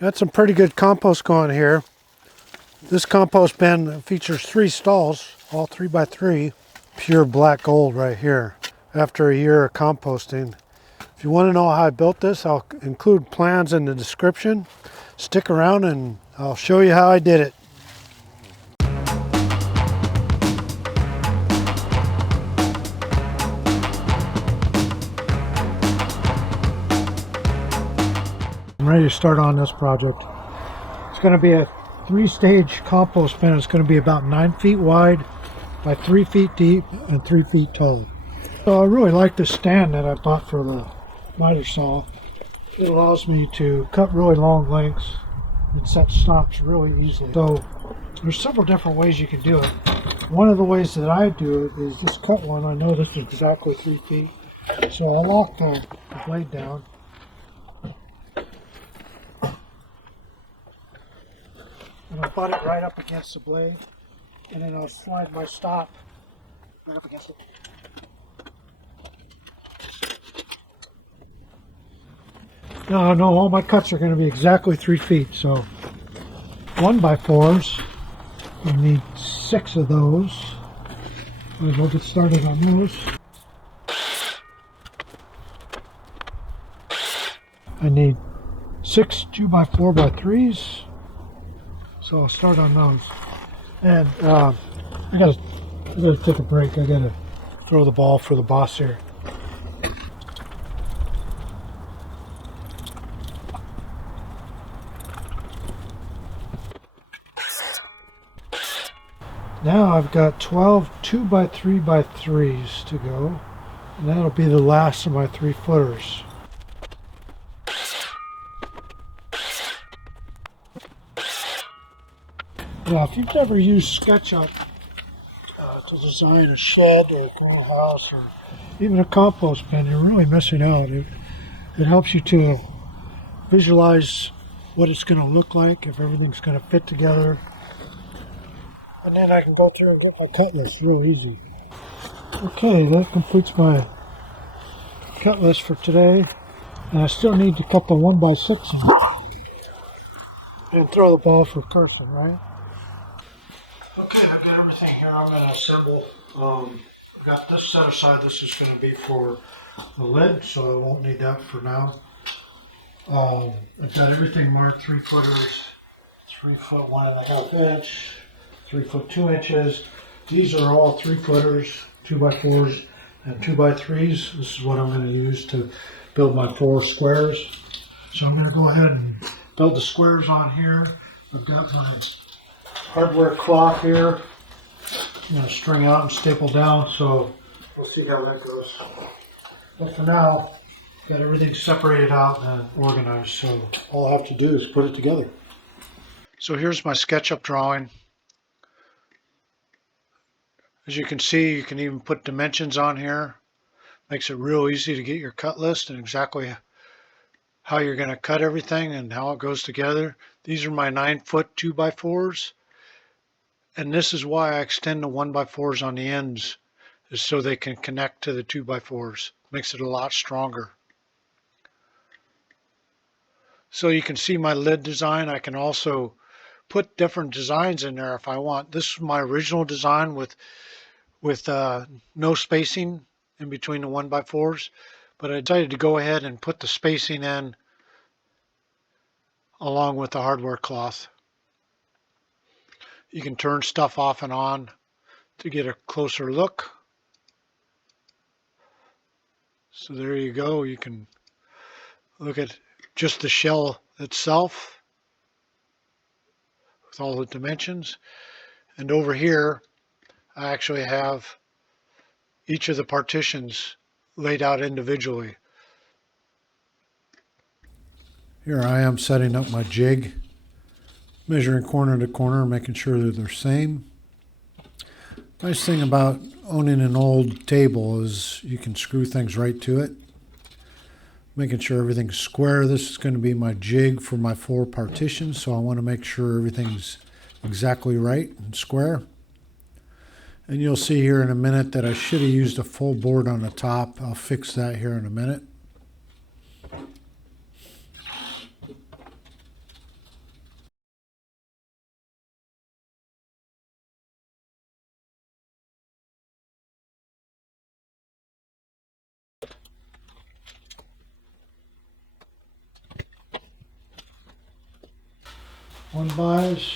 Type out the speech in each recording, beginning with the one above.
Got some pretty good compost going here. This compost bin features 3 stalls, all 3x3, pure black gold right here. After a year of composting. If you want to know how I built this, I'll include plans in the description. Stick around and I'll show you how I did it. I'm ready to start on this project. It's going to be a 3-stage compost bin. It's going to be about 9 feet wide by 3 feet deep and 3 feet tall. So I really like this stand that I bought for the miter saw. It allows me to cut really long lengths and set stops really easily. So there's several different ways you can do it. One of the ways that I do it is just cut one. I know this is exactly 3 feet. So I'll lock the blade down. And I'll butt it right up against the blade. And then I'll slide my stop right up against it. Now I know all my cuts are going to be exactly 3 feet. So 1x4s, I need 6 of those. We'll get started on those. I need 6 2x4x3s. So I'll start on those. And I gotta take a break. I gotta throw the ball for the boss here. Now I've got 12 2x3x3s to go, and that'll be the last of my 3-footers. Now, if you've never used SketchUp to design a shed or a cool house or even a compost bin, you're really missing out. It helps you to visualize what it's going to look like, if everything's going to fit together. And then I can go through and get my cut list real easy. Okay, that completes my cut list for today. And I still need to cut the 1x6 and throw the ball for Carson, right? Okay, I've got everything here. I'm going to assemble. I've got this set aside. This is going to be for the lid, so I won't need that for now. I've got everything marked: 3-footers, 3 foot 1.5 inch, 3 foot 2 inches. These are all 3-footers, 2x4s, and 2x3s. This is what I'm going to use to build my 4 squares. So I'm going to go ahead and build the squares on here. I've got my hardware cloth here. I'm going to string out and staple down, so we'll see how that goes. But for now, got everything separated out and organized, so all I have to do is put it together. So here's my SketchUp drawing. As you can see, you can even put dimensions on here. Makes it real easy to get your cut list and exactly how you're going to cut everything and how it goes together. These are my 9-foot 2x4s. And this is why I extend the 1x4s on the ends, is so they can connect to the 2x4s. Makes it a lot stronger. So you can see my lid design. I can also put different designs in there if I want. This is my original design with no spacing in between the 1x4s, but I decided to go ahead and put the spacing in along with the hardware cloth. You can turn stuff off and on to get a closer look. So there you go. You can look at just the shell itself with all the dimensions. And over here, I actually have each of the partitions laid out individually. Here I am setting up my jig, measuring corner to corner, making sure that they're the same. Nice thing about owning an old table is you can screw things right to it. Making sure everything's square. This is going to be my jig for my 4 partitions, so I want to make sure everything's exactly right and square. And you'll see here in a minute that I should have used a full board on the top. I'll fix that here in a minute. one buys.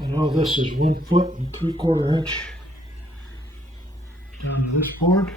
I know this is 1 foot and 3/4 inch down to this board.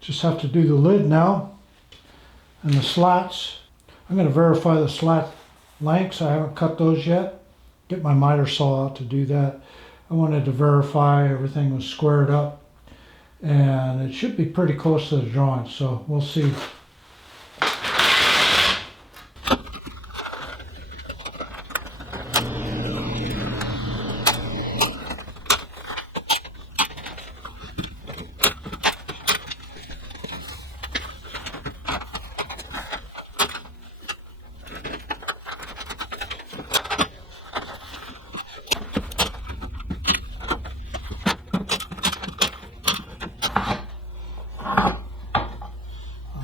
Just have to do the lid now and the slats. I'm going to verify the slat lengths. I haven't cut those yet. Get my miter saw out to do that. I wanted to verify everything was squared up, and it should be pretty close to the drawing, so we'll see.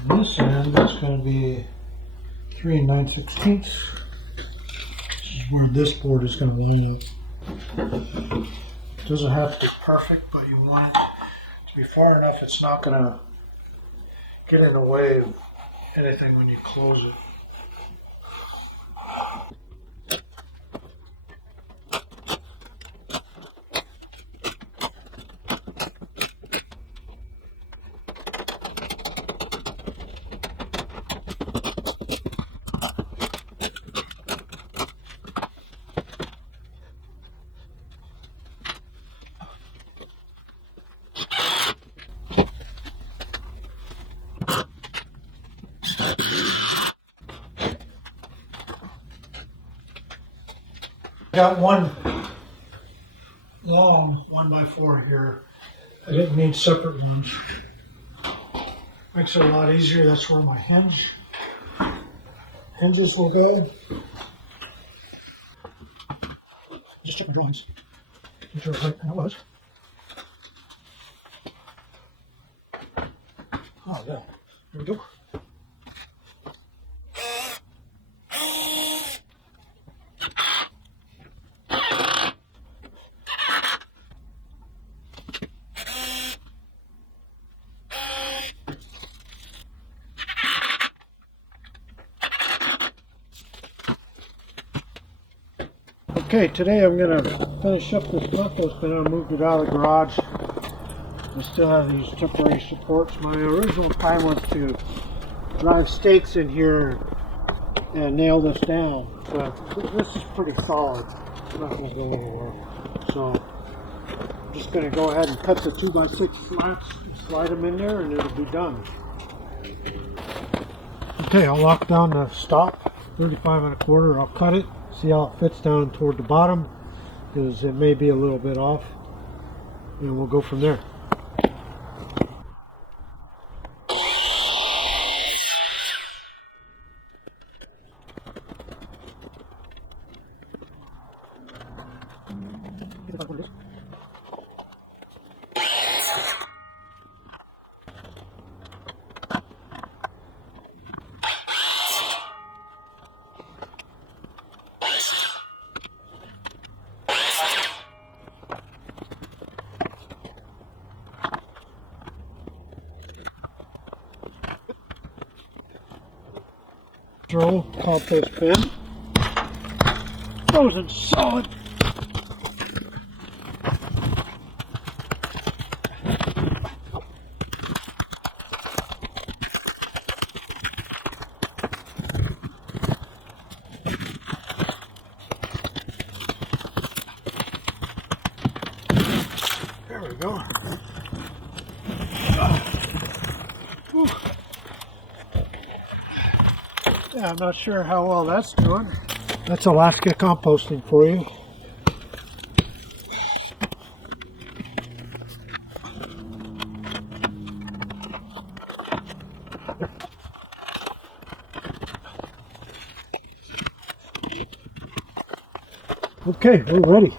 On this end, it's going to be 3 9/16. This is where this board is going to line up. It doesn't have to be perfect, but you want it to be far enough it's not going to get in the way of anything when you close it. Got one long 1x4 here. I didn't need separate ones. Makes it a lot easier. That's where my hinges will go. Just check my drawings. Make sure it's right, and it was. Oh yeah, here we go. Okay, today I'm going to finish up this compost bin. I moved it out of the garage. I still have these temporary supports. My original plan was to drive stakes in here and nail this down, but this is pretty solid. It's not going to go anywhere. So I'm just going to go ahead and cut the 2x6 slats, slide them in there, and it'll be done. Okay, I'll lock down the stop, 35 1/4. I'll cut it, see how it fits down toward the bottom, because it may be a little bit off, and we'll go from there. Drill compost bin. Frozen solid. There we go. Whew. Yeah, I'm not sure how well that's doing. That's Alaska composting for you. Okay, we're ready.